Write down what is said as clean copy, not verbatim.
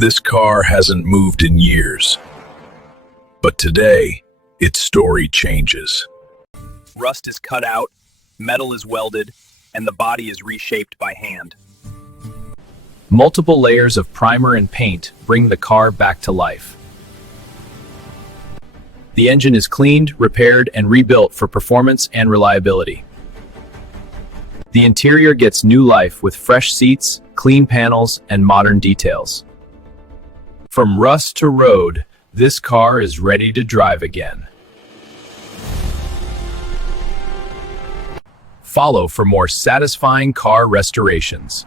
This car hasn't moved in years, but today, its story changes. Rust is cut out, metal is welded, and the body is reshaped by hand. Multiple layers of primer and paint bring the car back to life. The engine is cleaned, repaired, and rebuilt for performance and reliability. The interior gets new life with fresh seats, clean panels, and modern details. From rust to road, this car is ready to drive again. Follow for more satisfying car restorations.